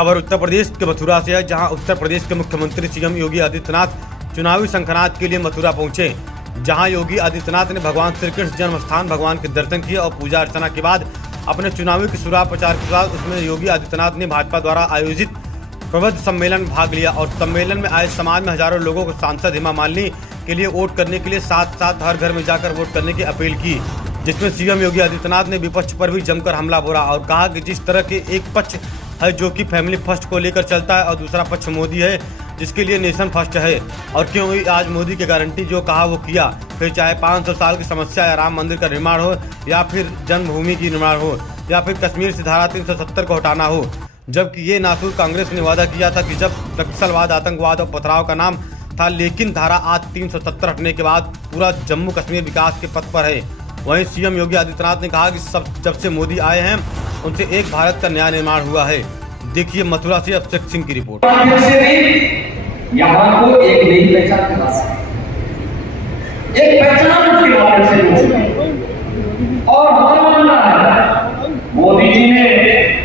खबर उत्तर प्रदेश के मथुरा से है, जहां उत्तर प्रदेश के मुख्यमंत्री सीएम योगी आदित्यनाथ चुनावी शंखनाद के लिए मथुरा पहुंचे। जहां योगी आदित्यनाथ ने भगवान श्री कृष्ण जन्म स्थान भगवान के दर्शन किए और पूजा अर्चना के बाद अपने चुनावी की शुरुआत प्रचार के साथ उसमें योगी आदित्यनाथ ने भाजपा द्वारा आयोजित प्रबुद्ध सम्मेलन में भाग लिया और सम्मेलन में आए समाज में हजारों लोगों को सांसद हेमा मालिनी के लिए वोट करने के लिए साथ साथ हर घर में जाकर वोट करने की अपील की, जिसमें सीएम योगी आदित्यनाथ ने विपक्ष पर भी जमकर हमला बोला और कहा कि जिस तरह के एक पक्ष है जो कि फैमिली फर्स्ट को लेकर चलता है और दूसरा पक्ष मोदी है जिसके लिए नेशन फर्स्ट है, और क्यों आज मोदी की गारंटी जो कहा वो किया, फिर चाहे 500 साल की समस्या या राम मंदिर का निर्माण हो या फिर जन्मभूमि की निर्माण हो या फिर कश्मीर से धारा 370 को हटाना हो। जबकि ये नासूर कांग्रेस ने वादा किया था कि जब नक्सलवाद आतंकवाद और पथराव का नाम था, लेकिन धारा आज 370 हटने के बाद पूरा जम्मू कश्मीर विकास के पथ पर है। वहीं सीएम योगी आदित्यनाथ ने कहा कि जब से मोदी आए हैं उनसे एक भारत का नया निर्माण हुआ है। देखिए मथुरा से अभिषेक सिंह की रिपोर्ट। यहाँ को एक नई पहचान दिला सके, एक पहचान उसके माध्यम से मिल सके। और हमारा मानना है मोदी जी ने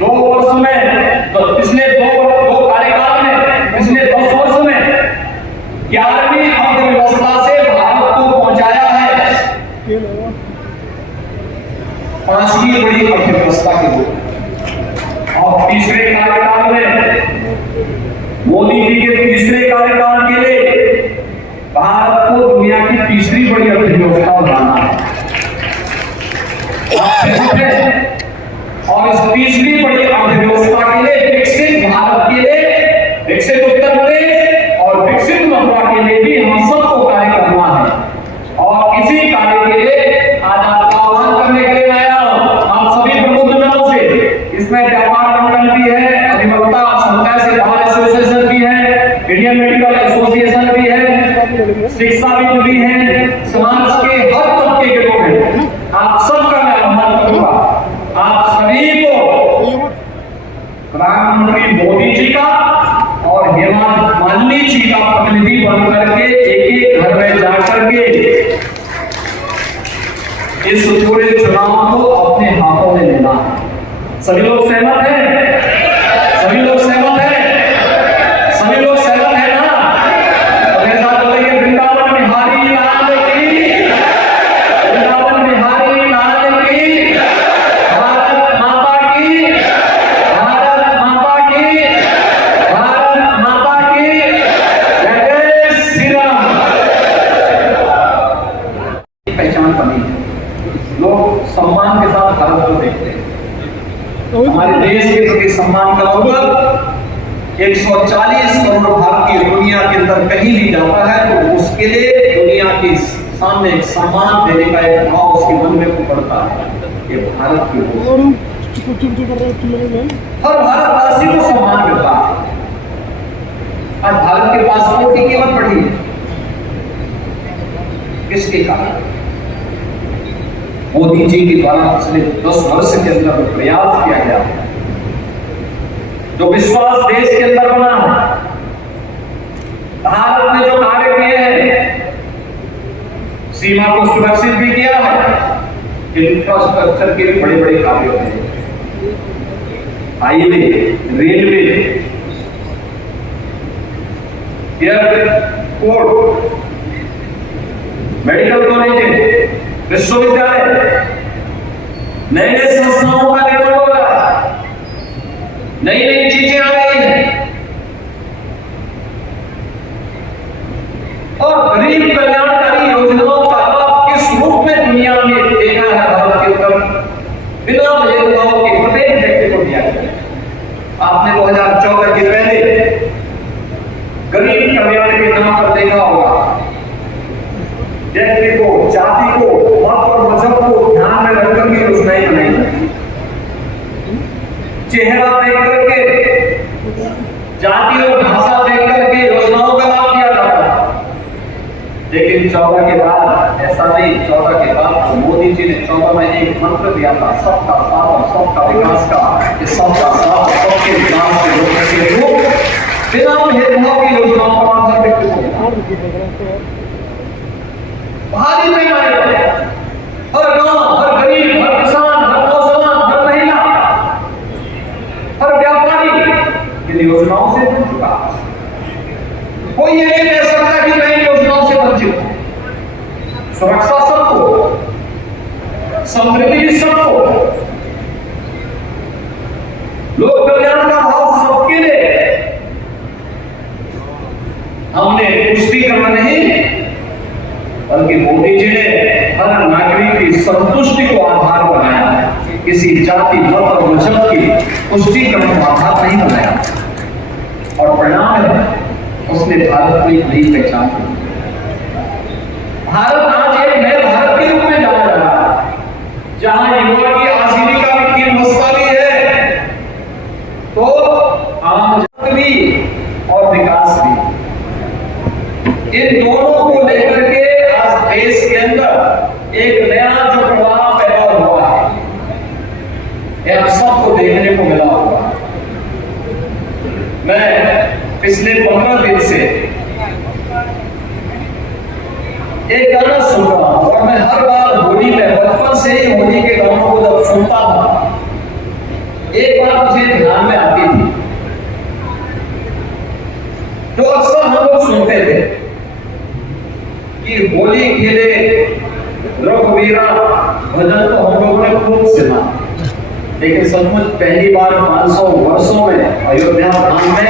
2 वर्ष में तो पिछले 2 कार्यकाल में पिछले 10 वर्ष में 11वीं अर्थव्यवस्था से भारत को पहुंचाया है 5वीं बड़ी अर्थव्यवस्था के रूप। और तीसरे कार्यकाल में मोदी जी के तीसरे कार्यकाल के लिए भारत को दुनिया की तीसरी बड़ी अर्थव्यवस्था बनाना है। और इस तीसरी बड़ी अर्थव्यवस्था के लिए विकसित भारत के लिए विकसित उत्तर प्रदेश और विकसित मथुरा के लिए भी हम सबको कार्य करना है। और इसी कार्य के लिए आज आपका आह्वान करने के लिए आया हूं आप सभी प्रबुद्ध जनों से। इसमें व्यापार मंडल भी है, अधिवक्ता समुदाय से बाहर एसोसिएशन भी है, इंडियन मेडिकल एसोसिएशन भी है, शिक्षाविद भी है, समाज के हर तबके के लोग हैं। आप सबका मैं आह्वान करूंगा, आप सभी को प्रधानमंत्री मोदी जी का और हेमा मालिनी जी का प्रतिनिधि बनकर के एक घर में जाकर के इस पूरे चुनाव को अपने हाथों में लेना है। सभी लोग सहमत हैं? सभी लोग सहमत हैं? सभी लोग सहमत हैं ना? तो मेरे साथ बोलेंगे वृंदावन बिहारी लाल की, वृंदावन बिहारी लाल की, भारत माता की, भारत माता की, भारत माता की, जय श्री राम। पहचान बनी है, लोग सम्मान के साथ भारत को देखते हैं। हमारे देश के प्रति सम्मान का मतलब 140 करोड़ भारतीय दुनिया के अंदर कहीं भी जाता है तो उसके लिए दुनिया के सामने एक सम्मान देने का एक भाव उसके मन में उभरता है। ये भारत की हर भारतवासी को सम्मान मिलता है। आज भारत के पासपोर्ट की कीमत बढ़ी है, किसके कारण? मोदी जी के द्वारा पिछले 10 वर्ष के अंदर प्रयास किया गया, जो विश्वास देश के अंदर बना है। भारत ने जो कार्य किए हैं, सीमा को सुरक्षित भी किया है, इंफ्रास्ट्रक्चर के भी बड़े बड़े कार्य हुए हैं। Highway, railway, airport, medical college, विश्वविद्यालय, नए नए संस्थाओं का निर्माण हो रहा है, नई नई चीजें आ रही हैं। और गरीब कल्याणकारी योजनाओं का लाभ किस रूप में दुनिया में देखा है भारत के अंदर, बिना भेदभाव के प्रत्येक व्यक्ति को दिया गया। आपने 2014 के पहले गरीब कल्याण के नाम पर देखा होगा, व्यक्ति को, जाति को, मत और मजहब को ध्यान में रखकर के योजनाएं बनाई, चेहरा देख करके, जाति और भाषा देख करके योजनाओं का लाभ दिया जाता। लेकिन 14 के बाद ऐसा नहीं। 14 के बाद तो मोदी जी ने 14 में एक मंत्र दिया था, सबका साथ और सबका विकास का। सबका साथ सबके विकास के लोग बिना भेदभाव की योजनाओं का माध्यम व्यक्ति को भारी पैमाने पर हर गांव, हर गरीब, हर किसान, हर नौजवान, हर महिला, हर व्यापारी इन योजनाओं से बन चुका। कोई ये नहीं कह सकता कि मैं इन योजनाओं से वंचित हूं। सुरक्षा सबको, समृद्धि सबको, लोक कल्याण का भाव सबके लिए। हमने पुष्टिकरण नहीं, बल्कि मोदी जी ने हर नागरिक की संतुष्टि को आधार बनाया है। किसी जाति, मत और मजहब की पुष्टिकरण को आधार नहीं बनाया, और परिणाम है उसने भारत को एक नई पहचान दी। भारत आज एक नए भारत के रूप में जाना जा रहा है, जहां युवा की आजीविका की व्यवस्था भी है, तो आम जनता भी और विकास भी। इन दोनों को लेकर के आज देश के अंदर एक नया जो प्रवाह पैदा हुआ है, यह सबको देखने को मिला हुआ। मैं पिछले 15 दिन से एक गाना सुन रहा हूं, और मैं हर बार होली में, बचपन से ही होली के गानों को जब सुनता था, एक बात मुझे ध्यान में आती थी, जो अक्सर हम लोग सुनते थे कि होली खेले रघुवीरा, भजन तो हम लोगों ने खूब सुना, लेकिन सचमुच पहली बार 500 वर्षों में अयोध्या धाम में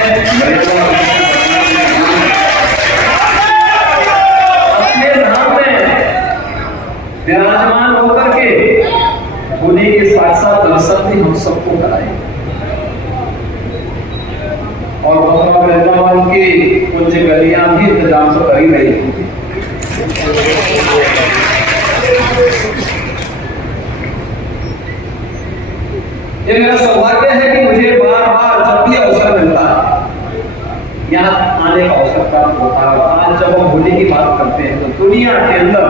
अपने धाम में विराजमान होकर के होली के साक्षात दर्शन भी हम सबको कराए, और मथुरा वृंदावन की कुछ गलियां भी इंतजाम तो कर ही रही थी। ये मेरा सौभाग्य है कि मुझे बार बार जब भी अवसर मिलता है यहाँ आने का अवसर प्राप्त होता है। आज जब हम होली की बात करते हैं तो दुनिया के अंदर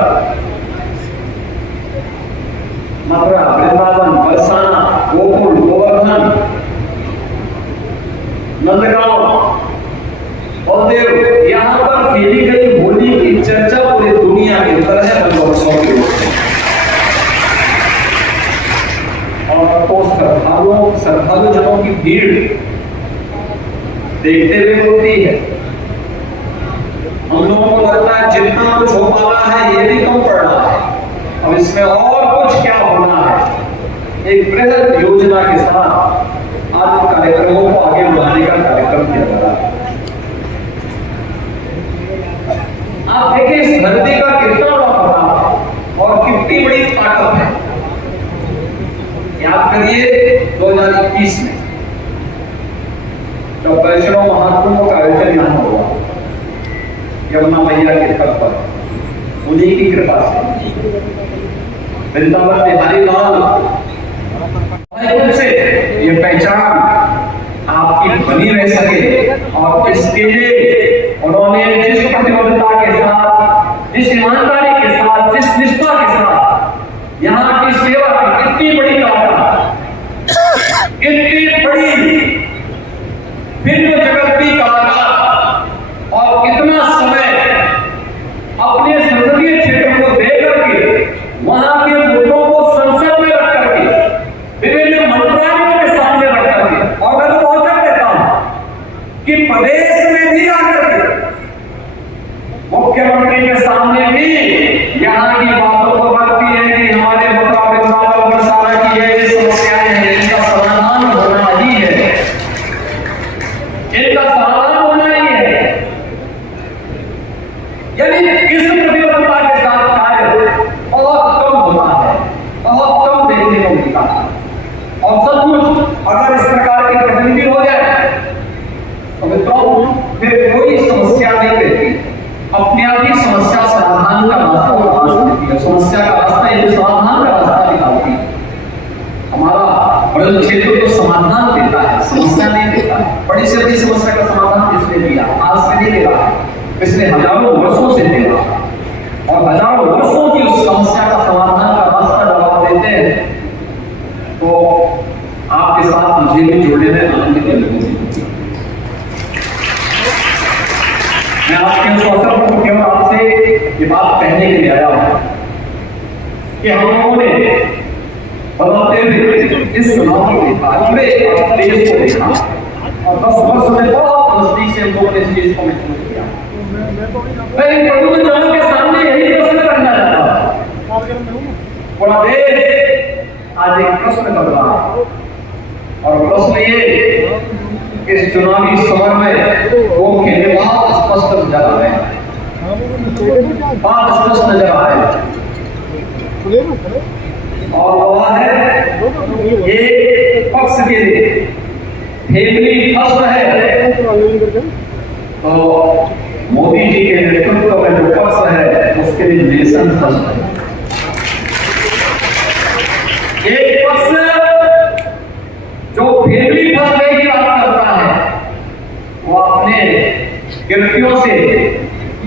मथुरा, वृंदावन, बरसाना, गोकुल, गोवर्धन, नंदगांव, बलदेव, यहाँ पर खेली गई होली की चर्चा पूरी दुनिया के अंदर है वर्षों के रूप में। और तो श्रद्धालु जनों की भीड़ देखते हुए होती है। हम लोगों को लगता है जितना कुछ हो पा रहा है ये भी कम पड़ रहा है, अब इसमें और कुछ क्या होना है। एक बृहद योजना के साथ आज कार्यक्रमों को आगे बढ़ाने का कार्यक्रम किया जा रहा है। आप देखिए इस धरती का कितना बड़ा प्रभाव है और कितनी बड़ी ताकत है। याद करिए 2021 में जब वैष्णव महाकुंभ का आयोजन यहां हुआ, यमुना मैया के तट पर, उन्हीं की कृपा से वृंदावन बिहारी लाल से ये पहचान आपकी बनी रह सके, और इसके लिए उन्होंने जिस प्रतिबद्धता के साथ, जिस ईमानदारी के साथ, जिस निष्ठा के साथ यहाँ की सेवा की कितनी बड़ी गाथा, कितनी बड़ी विश्व जगत की गाथा, और कितना समय अपने संसदीय क्षेत्र को देकर के वहां के मुद्दों को संसद में रख करके, विभिन्न मंत्रालयों के सामने रख करके, और मैं तो बहुत कहता हूं कि प्रदेश में भी आकर के मुख्यमंत्री के सामने भी यहाँ की बातों को रखती है कि हमारे मथुरा वृंदावन बरसाना की ये समस्याएं हैं, इनका समाधान होना ही है, इनका समाधान होना ही है। यानी इस प्रतिबद्धता के साथ कार्य बहुत कम होता है, बहुत कम देखने को मिलता है। और सचमुच अगर इस प्रकार के प्रतिनिधि हो जाए तो मित्रों फिर कोई समस्या नहीं रहती, अपने आप ही समस्या समाधान का रास्ता देती है, समस्या का रास्ता यदि समाधान का रास्ता निकालती है। हमारा ब्रज क्षेत्र तो समाधान देता है, समस्या नहीं देता है। बड़ी से बड़ी समस्या का समाधान किसने दिया? आज से नहीं दे रहा है, पिछले हजारों वर्षों से दे रहा है, और हजारों वर्षों की उस समस्या का समाधान का रास्ता जब आप देते हैं तो आपके साथ मुझे भी जुड़ने में आनंद की अनुभूति होती है। मैं आपके उस अवसर पर केवल आपसे ये बात कहने के लिए आया हूं कि हम लोगों ने बदलते हुए इस चुनाव को देखा, पूरे देश को देखा, और 10 वर्ष में बहुत नजदीक से हम लोगों ने इस चीज को महसूस किया। मैं इन प्रबुद्ध जनों के सामने यही प्रश्न करना चाहता हूँ। पूरा देश आज एक प्रश्न कर रहा है, और प्रश्न ये कि इस चुनावी समर में वोट के बहुत स्पष्ट नजर आ रहे हैं, बहुत स्पष्ट नजर आ रहे हैं। और वह है एक पक्ष के लिए फैमिली फर्स्ट है, तो मोदी जी के नेतृत्व में जो पक्ष है उसके लिए नेशन फर्स्ट है। एक पक्ष जो फैमिली फर्स्ट की बात करता है वो अपने कृत्यों से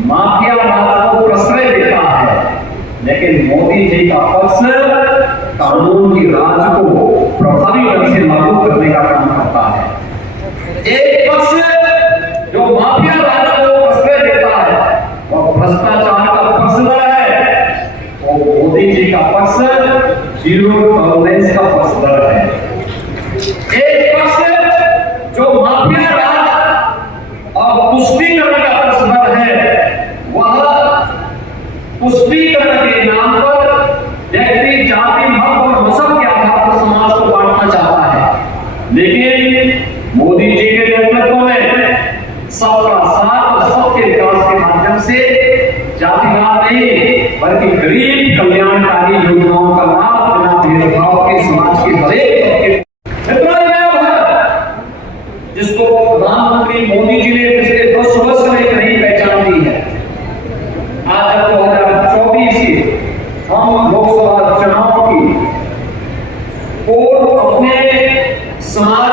माफिया राज को प्रश्रय देता है, लेकिन मोदी जी का पक्ष कानून की राज को प्रभावी ढंग से लागू करने का काम करता है। एक पक्ष जो माफिया राज को प्रश्रय देता है वो भ्रष्टाचार का पक्षधर है, वो मोदी जी का पक्ष जीरो टॉलरेंस का पक्षधर है। एक पक्ष जो माफिया राज और पुष्टिकरण का पक्षधर है, वह पुष्टिकरण के नाम पर व्यक्ति जाति मत और मजहब के आधार पर समाज को बांटना चाहता है, लेकिन मोदी जी के नेतृत्व में सबका साथ और सबके विकास के माध्यम से जातिवाद नहीं बल्कि गरीब कल्याणकारी योजनाओं का लाभ बिना भेदभाव के समाज के हरेक जिसको प्रधानमंत्री मोदी जी ने पिछले 10 वर्ष में एक नई पहचान दी है। आज 2024 से हम लोकसभा चुनाव की और अपने समाज